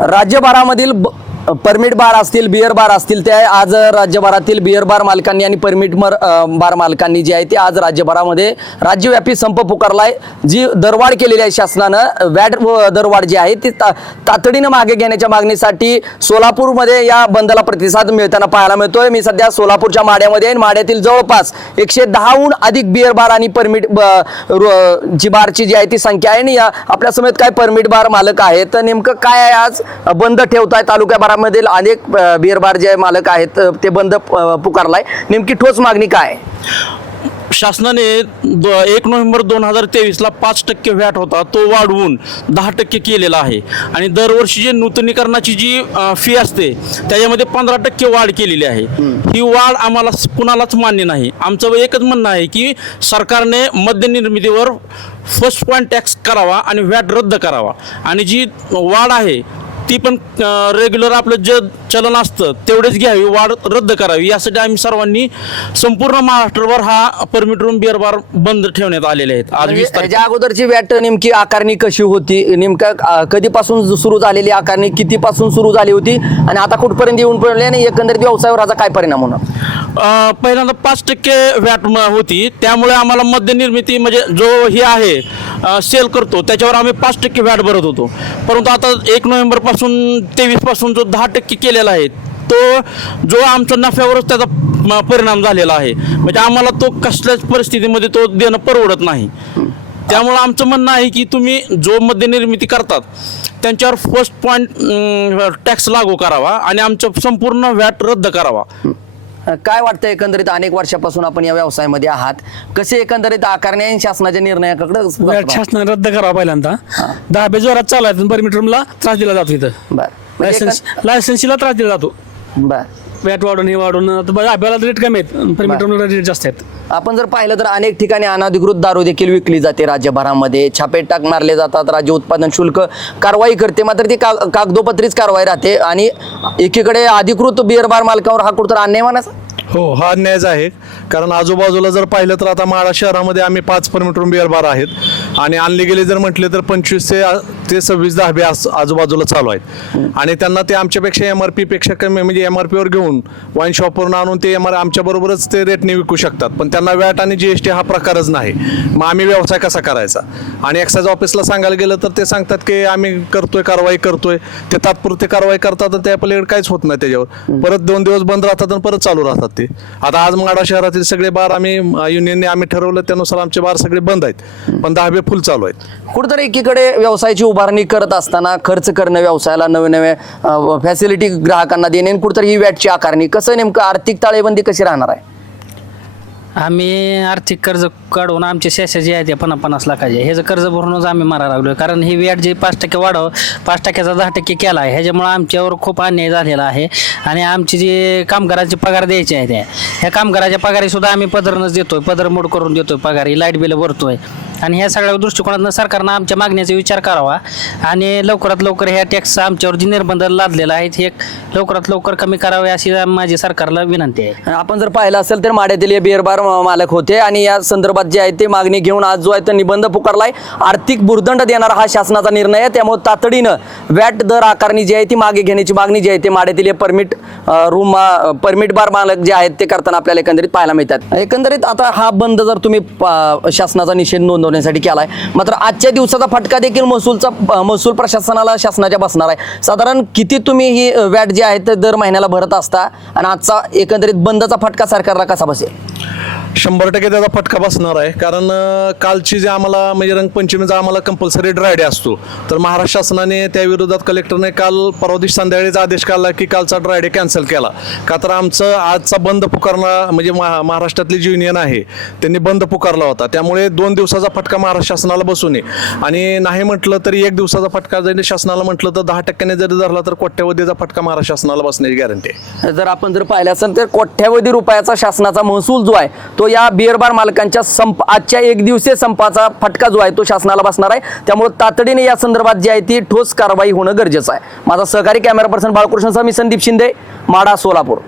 राज्यभरामधील permit बार असतील, beer bar असतील, ते आज राज्यभरातील बिअर बार मालकांनी आणि परमिट बार मालकांनी जे आहे ते आज राज्यभरामध्ये राज्यव्यापी संप पुकारलाय। जी दरवाढ केलेली आहे शासनानं, वॅट दरवाढ जी आहे ती तातडीनं मागे घेण्याच्या मागणीसाठी सोलापूरमध्ये या बंदला प्रतिसाद मिळताना पाहायला मिळतोय। मी सध्या सोलापूरच्या माड्यामध्ये आहे। माड्यातील जवळपास 110हून अधिक बिअर बार आणि परमिट जी बारची जी आहे ती संख्या आहे। आणि आपल्या समेत काय परमिट बार मालक आहेत, तर नेमकं काय आहे आज बंद ठेवताय तालुक्याभरामधील अनेक बिअर बार जे मालक आहेत ते बंद पुकारलाय, नेमकी ठोस मागणी काय आहे? शासनाने 1 नोव्हेंबर 2023ला 5% व्हॅट होता तो वाढवून 10% केलेला आहे। आणि दरवर्षी जे नूतनीकरणाची जी फी असते त्याच्यामध्ये 15% वाढ केलेली आहे। ही वाढ आम्हाला कुणालाच मान्य नाही। आमचं एकच म्हणणं आहे की सरकारने मद्य निर्मितीवर फर्स्ट पॉईंट टॅक्स करावा आणि व्हॅट रद्द करावा, आणि जी वाढ आहे ती पण रेग्युलर आपलं जे चलन असतं तेवढेच घ्यावी, वाढ रद्द करावी। यासाठी आम्ही सर्वांनी संपूर्ण महाराष्ट्रभर हा परमिट रूम बिअर बार बंद ठेवण्यात आलेले आहेत। आज 20 तारखेला याच्या अगोदरची वॅट नेमकी आकारणी कशी होती, नेमका कधीपासून सुरू झालेली आकारणी, कितीपासून सुरू झाली होती आणि आता कुठपर्यंत येऊन पडले आणि एकंदरीत व्यवसायावर याचा काय परिणाम होणार? पहिल्यांदा 5% व्हॅट होती, त्यामुळे आम्हाला मद्य निर्मिती म्हणजे जो हे आहे सेल करतो त्याच्यावर आम्ही 5% व्हॅट भरत होतो। परंतु आता 1 नोव्हेंबर पासून 23 पासून जो 10% केलेला आहे तो जो आमच्या नफ्यावरच त्याचा परिणाम झालेला आहे। म्हणजे आम्हाला तो कसल्याच परिस्थितीमध्ये तो देणं परवडत नाही। त्यामुळे आमचं म्हणणं आहे की तुम्ही जो मद्य निर्मिती करतात त्यांच्यावर फर्स्ट पॉईंट टॅक्स लागू करावा आणि आमचं संपूर्ण व्हॅट रद्द करावा। काय वाटतं एकंदरीत अनेक वर्षापासून आपण या व्यवसायामध्ये आहात, कसे एकंदरीत आकारणी आणि शासनाच्या निर्णयाकडे? शासनाने रद्द करावा पहिल्यांदा। 10 जोरात चालू आहे, परमिट रूमला त्रास दिला जातो, इथं बर लायसन्सला त्रास दिला जातो। बर वॅट वाढून हे वाढून अभ्याला रेट कमी आहेत, परमिट रूमला रेट जास्त आहेत। आपण जर पाहिलं तर अनेक ठिकाणी अनधिकृत दारू देखील विकली जाते राज्यभरामध्ये, छापे टाक मारले जातात, राज्य उत्पादन शुल्क कारवाई करते, मात्र ती कागदोपत्रीच कारवाई राहते आणि एकीकडे अधिकृत बिअर बार मालकावर हा कुठं अन्याय मानायचा? हो, हा अन्यायच आहे। कारण आजूबाजूला जर पाहिलं तर आता माढा शहरामध्ये आम्ही 5 परमिट रूम बिअर बार आहेत आणि आणले गेले जर म्हटले तर 25 ते 26 धाबे आजूबाजूला चालू आहेत। आणि त्यांना ते आमच्यापेक्षा MRP पेक्षा कमी म्हणजे MRPवर घेऊन वाईन शॉपवरून आणून ते आमच्या बरोबरच ते रेटने विकू शकतात, पण त्यांना व्हॅट आणि GST हा प्रकारच नाही। मग आम्ही व्यवसाय कसा करायचा? आणि एक्साईज ऑफिसला सांगायला गेलं तर ते सांगतात की आम्ही करतोय, कारवाई करतोय। ते तात्पुरते कारवाई करतात आणि त्या पलीकडे काहीच होत नाही, त्याच्यावर परत 2 दिवस बंद राहतात आणि परत चालू राहतात ते। आता आज माढा शहरातील सगळे बार आम्ही युनियनने आम्ही ठरवलं त्यानुसार आमचे बार सगळे बंद आहेत, पण धाबे फुल चालू आहेत। कुठेतरी एकीकडे व्यवसायाची उभारणी करत असताना खर्च करणं, व्यवसायाला नवे नवे फॅसिलिटी ग्राहकांना देणे, कुठेतरी ही वॅटची आकारणी, कसं नेमकं आर्थिक ताळेबंदी कशी राहणार आहे? आम्ही आर्थिक कर्ज काढून आमचे शेषा जे आहे ते 50 लाखाचे ह्याचं कर्ज भरूनच आम्ही मारा लागलो। कारण ही व्याट जे 5% वाढव 5%चा 10% केला आहे, ह्याच्यामुळे आमच्यावर खूप अन्याय झालेला आहे। आणि आमची जे कामगारांचे पगार द्यायचे आहेत ह्या कामगाराच्या पगारी सुद्धा आम्ही पदरनच देतोय, पदर मोड करून देतोय पगारी, लाईट बिल भरतोय। आणि ह्या सगळ्या दृष्टिकोनातून सरकारनं आमच्या मागण्याचा विचार करावा आणि लवकरात लवकर ह्या टॅक्सचा आमच्यावर जे निर्बंध लादलेला आहेत हे लवकरात लवकर कमी करावे अशी माझी सरकारला विनंती आहे। आपण जर पाहिलं असेल तर माड्यातील हे बिअर बार मालक होते आणि या संदर्भात जे आहे ते मागणी घेऊन आज जो आहे तो निबंध पुकारलाय। आर्थिक भुर्दंड देणारा हा शासनाचा निर्णय आहे, त्यामुळे तातडीनं वॅट दर आकारणी जी आहे ती मागे घेण्याची मागणी जी आहे ते माड्यातील हे परमिट बार मालक जे आहेत ते करताना आपल्याला एकंदरीत पाहायला मिळतात। एकंदरीत आता हा बंद जर तुम्ही शासनाचा निषेध नोंदवण्यासाठी केलाय, मात्र आजच्या दिवसाचा फटका देखील महसूल प्रशासनाला शासनाच्या बसणार आहे। साधारण किती तुम्ही ही वॅट जी आहे ते दर महिन्याला भरत असता आणि आजचा एकंदरीत बंदचा फटका सरकारला कसा बसेल? 100% त्याचा फटका बसणार आहे। कारण कालची जे आम्हाला म्हणजे रंगपंचमीचा आम्हाला कंपल्सरी ड्राय डे असतो, तर महाराष्ट्र शासनाने त्या विरोधात कलेक्टरने काल परवा दिवशी संध्याकाळीचा आदेश काढला की कालचा ड्राय डे कॅन्सल केला। का तर आमचं आजचा बंद पुकारला म्हणजे महाराष्ट्रातली जी युनियन आहे त्यांनी बंद पुकारला होता, त्यामुळे 2 दिवसाचा फटका महाराष्ट्र शासनाला बसू नये। आणि नाही म्हटलं तरी 1 दिवसाचा फटका जरी शासनाला म्हटलं तर 10% जरी धरला तर कोट्यवधीचा फटका महाराष्ट्र शासनाला बसण्याची गॅरंटी आहे। जर आपण जर पाहिलं असेल तर कोट्यवधी रुपयाचा शासनाचा महसूल जो आहे तो या बिअर बार मालकांच्या आजच्या 1 दिवसीय संपाचा फटका जो आहे तो शासनाला बसणार आहे। त्यामुळे तातडीने या संदर्भात जी आहे ती ठोस कारवाई होणं गरजेचं आहे। माझा सहकारी कॅमेरा पर्सन बाळकृष्णसह मी संदीप शिंदे, माढा, सोलापूर।